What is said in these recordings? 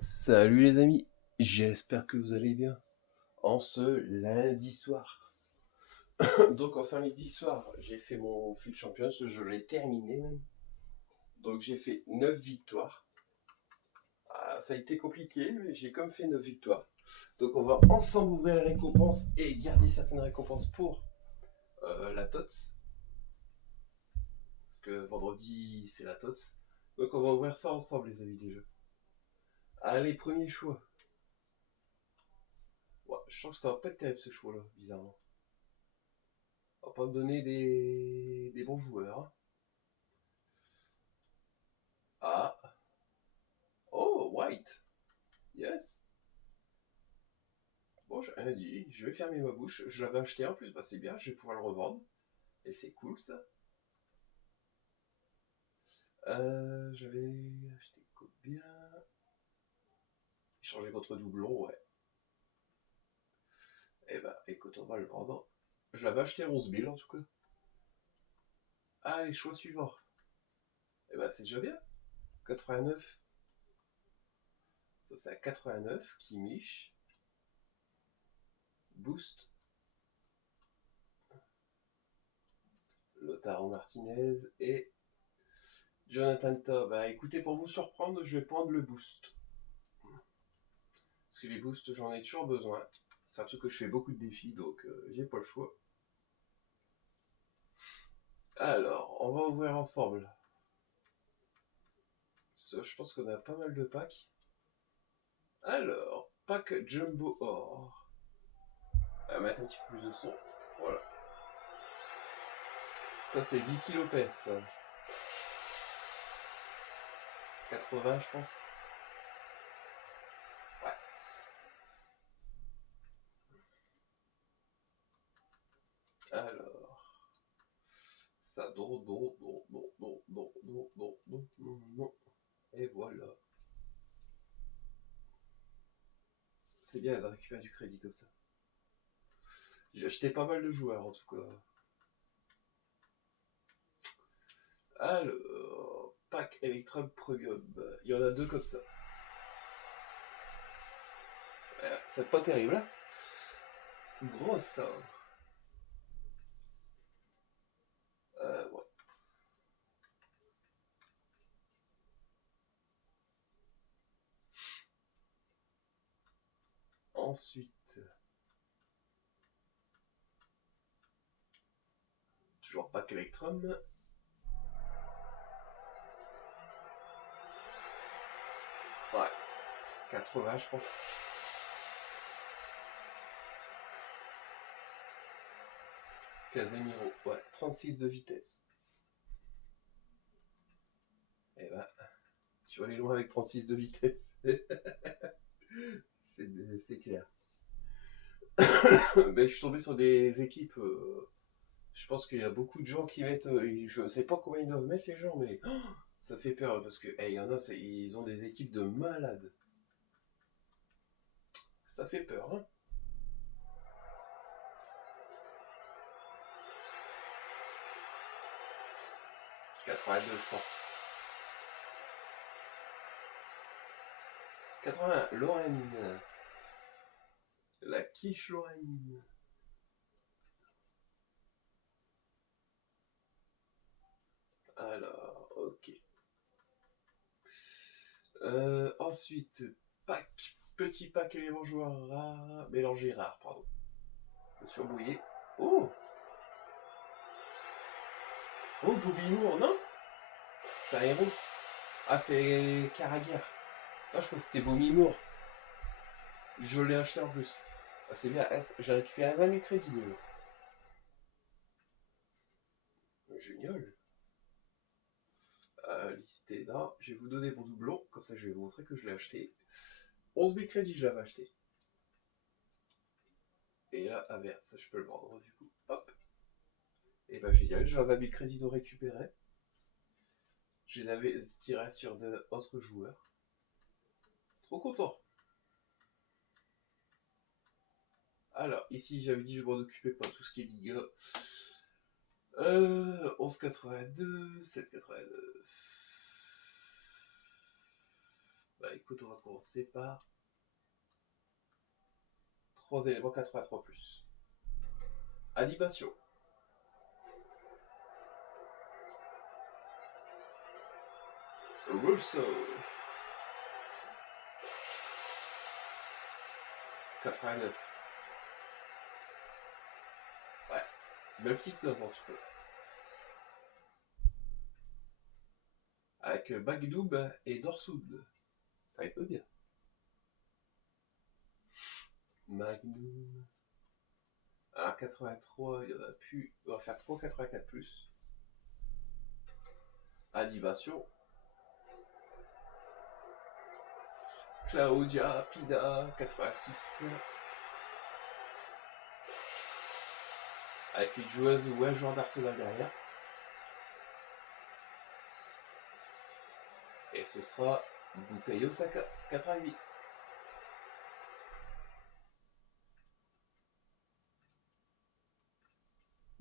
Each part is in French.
Salut les amis, j'espère que vous allez bien. En ce lundi soir. Donc en ce lundi soir, j'ai fait mon FUT Champions, je l'ai terminé même. Donc j'ai fait 9 victoires. Ah, ça a été compliqué, mais j'ai comme fait 9 victoires. Donc on va ensemble ouvrir les récompenses et garder certaines récompenses pour la TOTS. Parce que vendredi, c'est la TOTS. Donc on va ouvrir ça ensemble les amis des jeux. Allez, premier choix. Ouais, je sens que ça va pas être terrible ce choix là, bizarrement. On va pas me donner des bons joueurs, hein. Ah, oh, White. Yes. Bon, j'ai rien dit. Je vais fermer ma bouche. Je l'avais acheté en plus. Bah, c'est bien. Je vais pouvoir le revendre. Et c'est cool, ça. J'avais acheté combien? Échanger contre doublon, ouais. Eh bah, écoute, on va le vendre. Je l'avais acheté à 11 000 en tout cas. Ah, les choix suivants. Eh bah, c'est déjà bien. 89. Ça, c'est à 89. Kimmich. Boost. Lautaro Martinez. Et Jonathan Tah. Bah, écoutez, pour vous surprendre, je vais prendre le boost. Parce que les boosts, j'en ai toujours besoin. C'est un truc que je fais beaucoup de défis, donc j'ai pas le choix. Alors, on va ouvrir ensemble. Ça, je pense qu'on a pas mal de packs. Alors, pack Jumbo Or. On va mettre un petit peu plus de son. Voilà. Ça, c'est Vicky Lopez. 80, je pense. Ouais. Alors, ça, non. Et voilà. C'est bien de récupérer du crédit comme ça. J'ai acheté pas mal de joueurs en tout cas. Alors, pack Electrum Premium. Il y en a deux comme ça. C'est pas terrible, hein. Grosse, hein. Ouais. Ensuite, toujours pack Electrum. Ouais. 80, je pense. Casemiro, ouais. 36 de vitesse. Eh ben, tu vas aller loin avec 36 de vitesse. C'est clair. Ben, je suis tombé sur des équipes. Je pense qu'il y a beaucoup de gens qui mettent. Je sais pas combien ils doivent mettre les gens, mais ça fait peur parce que il y en a, ils ont des équipes de malades. Ça fait peur, hein. 82, je pense. 80, Lorraine. La quiche Lorraine. Alors, ok. Ensuite, pack. Petit pack élément joueur rare. Mélangé rare, pardon. Le surbouillé. Oh! Oh, Bobby Moore, non? C'est un héros. Ah, c'est Carragher. Ah, je crois que c'était Bobby Moore. Je l'ai acheté en plus. Ah, c'est bien. Ah, j'ai récupéré 20 000 crédits de l'eau. Génial. Listé là. Je vais vous donner mon doublon. Comme ça, je vais vous montrer que je l'ai acheté. 11 000 crédits, je l'avais acheté. Et là, à vert, ça, je peux le vendre du coup. Hop. Et bah, génial. J'avais 20 000 crédits de récupérer. Je les avais tirés sur d'autres joueurs. Trop content. Alors, ici, j'avais dit que je m'en occupais pas tout ce qui est Liga. 11,82, 7,82. Bah écoute, on va commencer par 3 éléments 83+. Animation. Russo. 89. Ouais, belle petite note en tout cas. Avec Bagdoob et Dorsoud. Ça va être bien. Magnum. Alors 83, il y en a plus. On va faire 3 84+. Animation. Claudia Pina 86. Avec une joueuse ou un joueur d'Arsenal derrière. Et ce sera Bukayo Saka 88.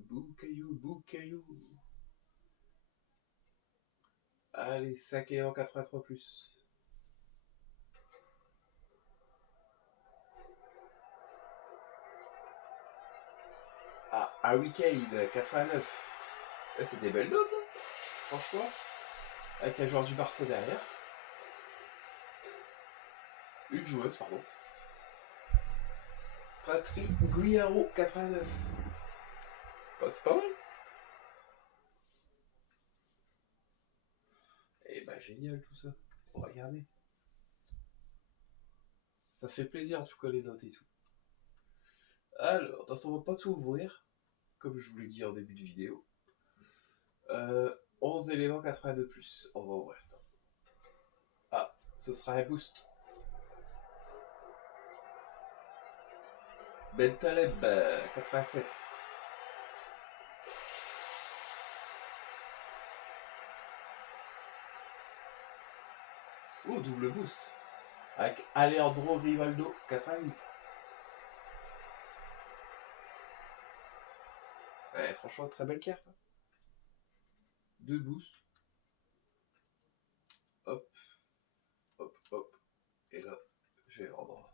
Bukayo. Allez, Saka en 83+. Ah, Harry Kane 89. C'est des belles notes, hein, franchement. Avec un joueur du Barça derrière. Une joueuse, pardon. Patrick Guillaro 89. Bah, c'est pas mal. Et bah génial tout ça. On va regarder. Ça fait plaisir en tout cas les notes et tout. Alors, on va pas tout ouvrir, comme je vous l'ai dit en début de vidéo. 11 éléments 82+. On va ouvrir ça. Ah, ce sera un boost. Ben Taleb 87. Oh, double boost. Avec Alejandro Rivaldo 88. Ouais, franchement, très belle carte. 2 boosts. Hop. Et là, je vais vendre.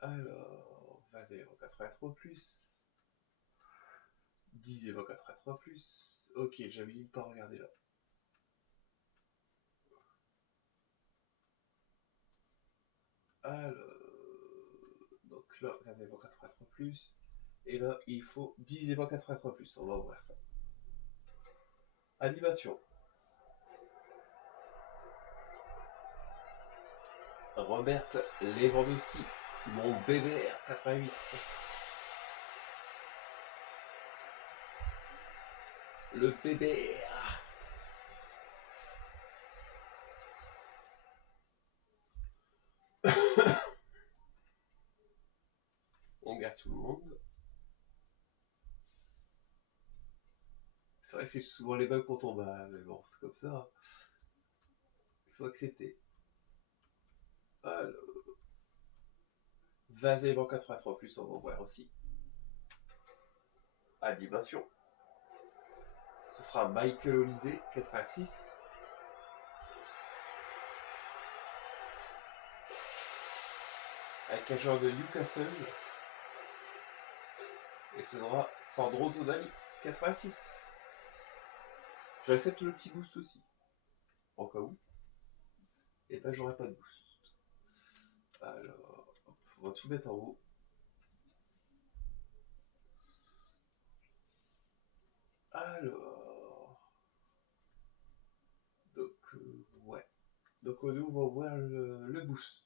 Alors, 20 éléments 83+. 10 éléments 83+. Ok, j'avais dit de pas regarder là. Alors, donc là, 20 éléments 83+. Et là, il faut 10 éléments 83+. On va ouvrir ça. Animation. Robert Lewandowski, mon bébé 88. Le bébé. On garde tout le monde. C'est vrai que c'est souvent les mêmes quand on va, mais bon, c'est comme ça. Il faut accepter. Alors, 20 éléments 83+, on va voir aussi. Animation. Ce sera Michael Olise 86. Avec un joueur de Newcastle. Et ce sera Sandro Tonali 86. J'accepte le petit boost aussi. En cas où. Et ben j'aurai pas de boost. Alors, on va tout mettre en haut. Alors. Donc, ouais. Donc, nous, on va ouvrir le boost.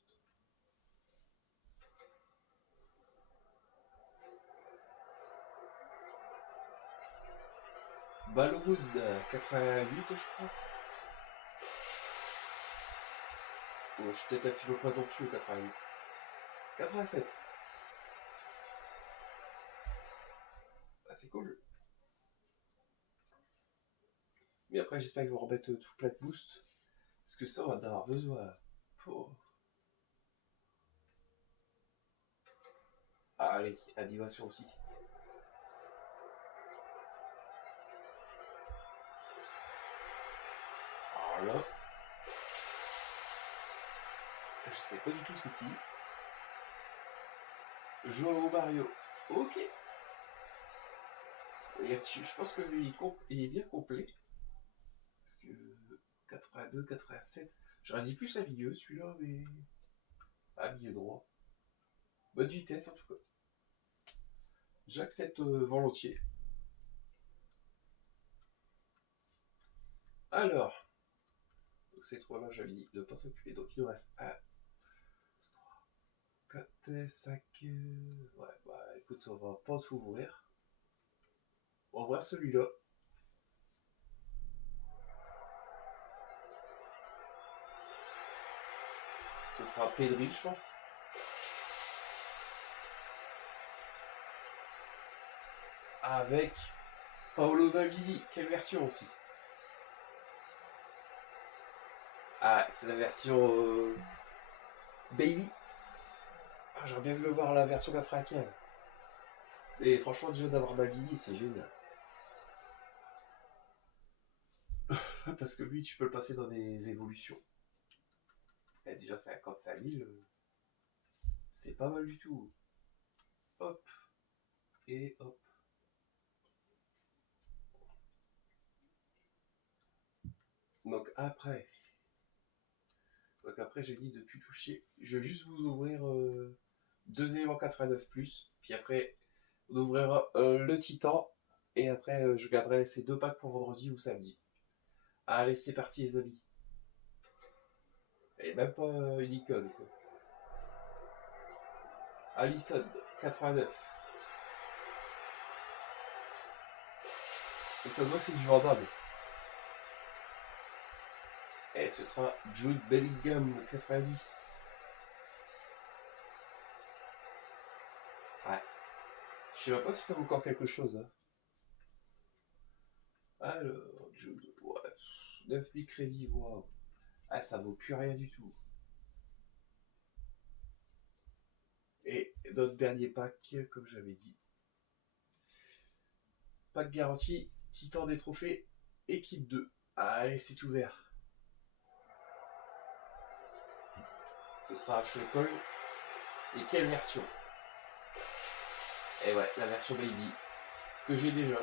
Balogun 88, je crois. Bon, je suis peut-être un petit peu présomptueux, 88. 87. Ah, c'est cool. Mais après, j'espère qu'ils vont remettre tout plein de boost. Parce que ça, on va en avoir besoin. Oh. Ah, allez, animation aussi. Alors là, je sais pas du tout c'est qui. Joao Mario. Ok. Je pense que lui, il est bien complet. Parce que 82, 87. J'aurais dit plus à milieu celui-là, mais. À milieu droit. Bonne vitesse en tout cas. J'accepte volontiers. Alors. Donc ces trois-là, j'avais dit de ne pas s'occuper. Donc il nous reste 1, 4, 5. Ouais, bah écoute, on va pas tout ouvrir. On va voir celui-là. Ce sera Pedri, je pense. Avec Paolo Maldini. Quelle version aussi? Ah, c'est la version Baby. Ah, j'aurais bien voulu voir la version 95. Et franchement, déjà d'avoir Maldini, c'est génial. Parce que lui, tu peux le passer dans des évolutions. Et déjà, 55 000, c'est pas mal du tout. Hop. Et hop. Donc après, j'ai dit de plus toucher. Je vais juste vous ouvrir 2 éléments 89 plus. Puis après, on ouvrira le Titan. Et après, je garderai ces 2 packs pour vendredi ou samedi. Allez, c'est parti les amis. Et même pas une icône quoi. Alisson, 89. Et ça se voit que c'est du vendable. Et ce sera Jude Bellingham, 90. Ouais. Je sais même pas si ça vaut encore quelque chose. Hein. Alors, Jude, ouais. 9000 crédits, waouh. Ah, ça vaut plus rien du tout. Et notre dernier pack, comme j'avais dit. Pack garanti, Titan des trophées, équipe 2. Allez, c'est ouvert. Ce sera Ashley Cole. Et quelle version? Et ouais, la version Baby. Que j'ai déjà.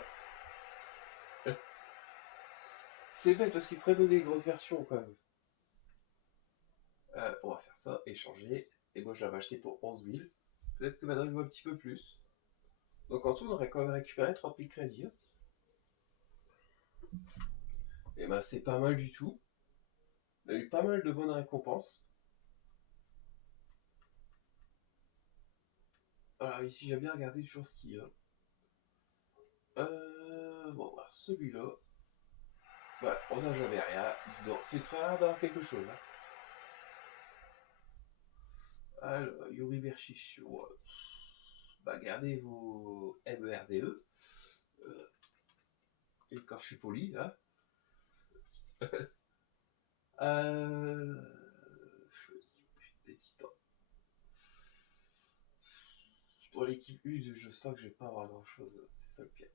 C'est bête parce qu'ils prennent des grosses versions quand même. On va faire ça, échanger. Et moi, je l'avais acheté pour 11 000. Peut-être que maintenant, il vaut un petit peu plus. Donc en tout, on aurait quand même récupéré 30 000 crédits. Et bah, c'est pas mal du tout. On a eu pas mal de bonnes récompenses. Alors ici, j'ai bien regardé toujours ce qu'il y a. Bon, bah, celui-là. Bah, on n'a jamais rien. Non, c'est très rare d'avoir quelque chose. Hein. Alors, Yuri Berchiche. Ouais. Bah, gardez vos MERDE. Et quand je suis poli, hein. euh... Des titans. Pour l'équipe U, je sens que je vais pas avoir grand chose. C'est ça le pire.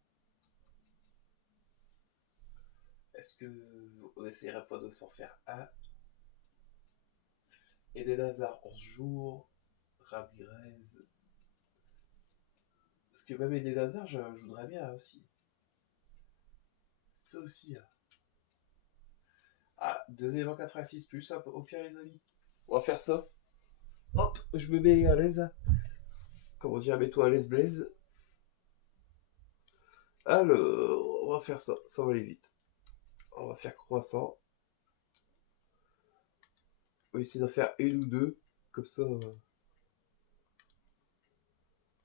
Est-ce que on essaierait pas de s'en faire un? Eden Hazard 11 jours. Ramirez. Parce que même Eden Hazard, je voudrais bien aussi. Ça aussi. Hein. Ah, 2 éléments 86 plus, hop, au pire les amis. On va faire ça. Hop, je me mets à l'aise. Comment dire, mets-toi à l'aise Blaise. Alors, on va faire ça, ça va aller vite. On va faire croissant. On va essayer d'en faire une ou deux, comme ça.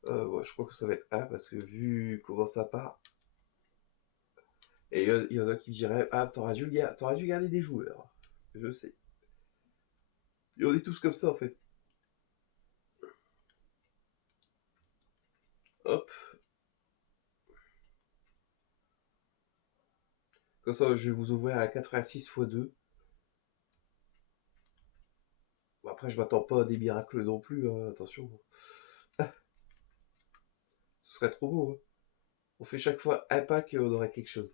Ouais, je crois que ça va être un, parce que vu comment ça part. Et il y en a qui me diraient, ah, t'aurais dû garder des joueurs. Je sais. Et on est tous comme ça en fait. Hop. Comme ça, je vais vous ouvrir à 86 x 2. Bon, après, je m'attends pas à des miracles non plus, hein, attention. Ce serait trop beau. Hein. On fait chaque fois un pack et on aurait quelque chose.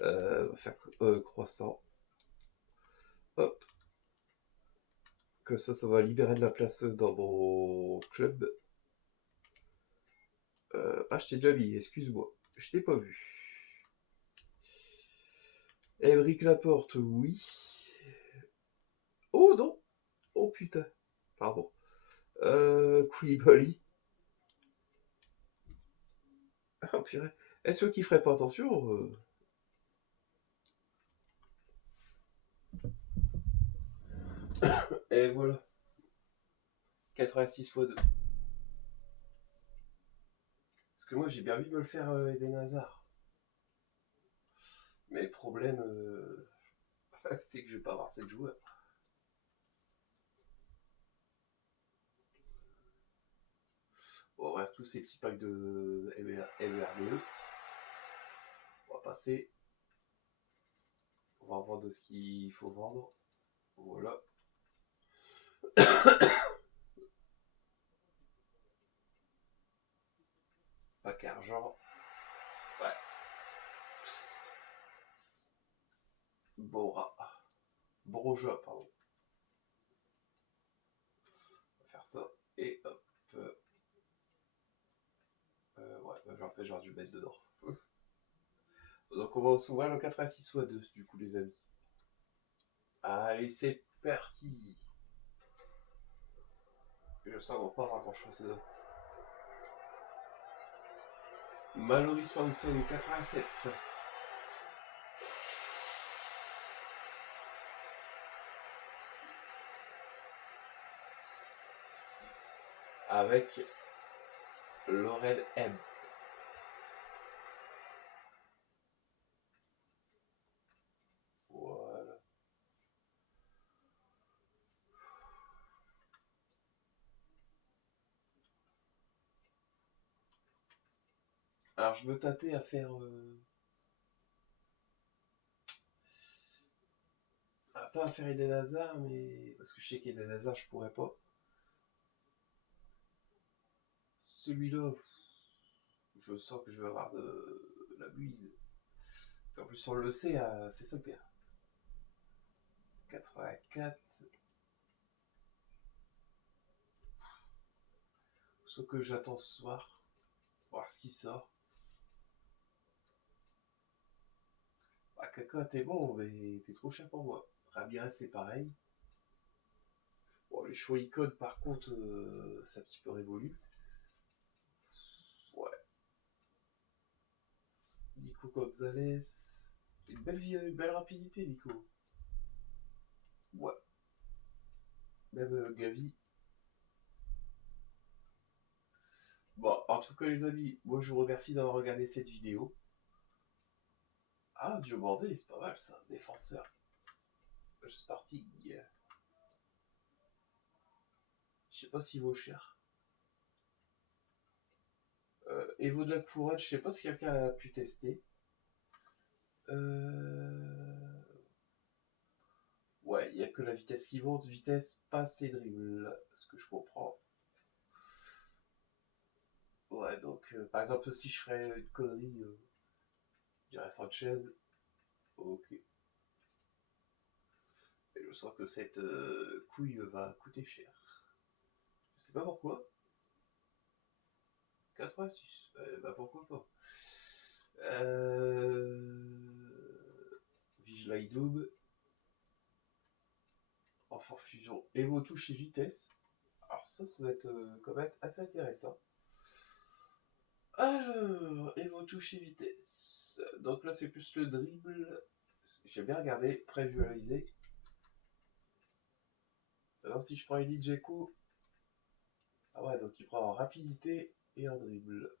On va faire croissant. Hop. Comme ça va libérer de la place dans mon club. Ah, je t'ai déjà mis, excuse-moi. Je t'ai pas vu. Émeric Laporte, oui. Oh non. Oh putain. Pardon. Koulibaly. Ah purée. Est-ce qu'il ferait pas attention Et voilà. 86 x 2. Parce que moi j'ai bien envie de me le faire Eden Hazard. Mais le problème, c'est que je vais pas avoir 7 joueurs. Bon, on reste tous ces petits packs de MERDE. On va passer. On va vendre ce qu'il faut vendre. Voilà. Pack argent. Ouais. Broja, pardon. On va faire ça. Et hop. Ouais, bah, j'en fais, j'aurais dû mettre dedans. Donc on va s'ouvrir le 86 x 2 du coup les amis. Allez, c'est parti. Je sens qu'on va pas avoir grand chose dedans. Mallory Swanson 87. Avec Laurel M. Voilà. Alors je me tâtais à faire... pas à faire Eden Hazard, mais... Parce que je sais qu'Eden Hazard, je pourrais pas. Celui-là, je sens que je vais avoir de la buise. En plus, on le sait, c'est ça le pire. 84. Sauf que j'attends ce soir. Voir ce qui sort. Bah, Kaka, t'es bon, mais t'es trop cher pour moi. Ramirez, c'est pareil. Bon, les choix icônes, par contre, c'est un petit peu révolu. Ouais. Nico Gonzalez. Une belle rapidité, Nico. Ouais. Même Gavi. Bon, en tout cas, les amis, moi je vous remercie d'avoir regardé cette vidéo. Ah, Dieu Bordé, c'est pas mal ça, défenseur. C'est parti. Yeah. Je sais pas s'il vaut cher. Evo de la couronne, je sais pas si quelqu'un a pu tester. Ouais, il n'y a que la vitesse qui monte, vitesse, passe et dribble, ce que je comprends. Ouais, donc par exemple, si je ferais une connerie, je dirais Sanchez. Ok. Et je sens que cette couille va coûter cher. Je sais pas pourquoi. 86. Bah pourquoi pas. Vigilaidoub. Enfant fusion. Evo touche et vitesse. Alors ça va être quand même assez intéressant. Alors, Evo touche et vitesse. Donc là c'est plus le dribble. J'ai bien regardé, prévisualisé. Alors si je prends Eddie Dzeko. Ah ouais, donc il prend en rapidité et en dribble.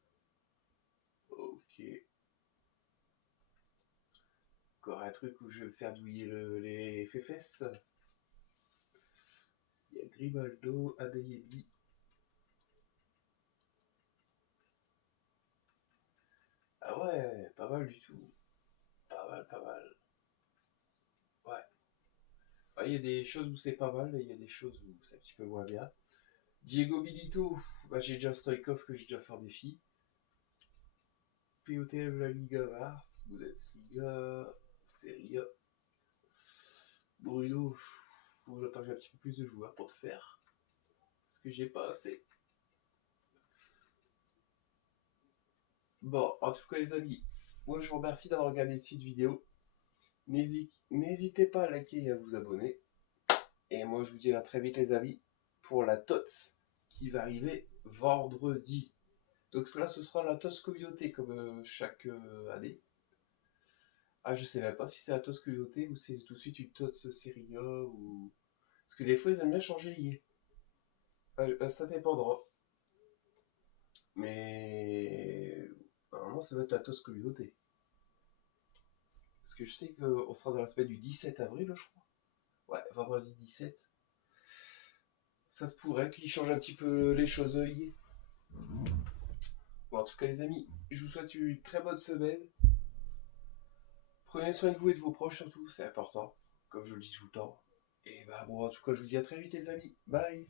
Ok. Encore un truc où je vais me faire douiller les fesses. Il y a Grimaldo, Adeyemi. Ah ouais, pas mal du tout. Pas mal, pas mal. Ouais. Il y a des choses où c'est pas mal, et il y a des choses où c'est un petit peu moins bien. Diego Milito, bah, j'ai déjà Stoikov que j'ai déjà fait en défi. POTM, la Liga Mars, Bundesliga, Serie A. Bruno, faut que j'attends que j'ai un petit peu plus de joueurs pour te faire. Parce que j'ai pas assez. Bon, en tout cas les amis, moi je vous remercie d'avoir regardé cette vidéo. N'hésitez pas à liker et à vous abonner. Et moi je vous dis à très vite les amis pour la TOTS qui va arriver vendredi. Donc là ce sera la TOTS communauté comme chaque année. Ah je sais même pas si c'est la TOTS communauté ou c'est tout de suite une TOTS Serie A ou... Parce que des fois ils aiment bien changer. Ça dépendra. Mais normalement ça va être la TOTS communauté. Parce que je sais qu'on sera dans la semaine du 17 avril je crois. Ouais, vendredi 17. Ça se pourrait qu'il change un petit peu les choses hier. Bon, en tout cas, les amis, je vous souhaite une très bonne semaine. Prenez soin de vous et de vos proches surtout, c'est important, comme je le dis tout le temps. Et bah bon, en tout cas, je vous dis à très vite, les amis. Bye!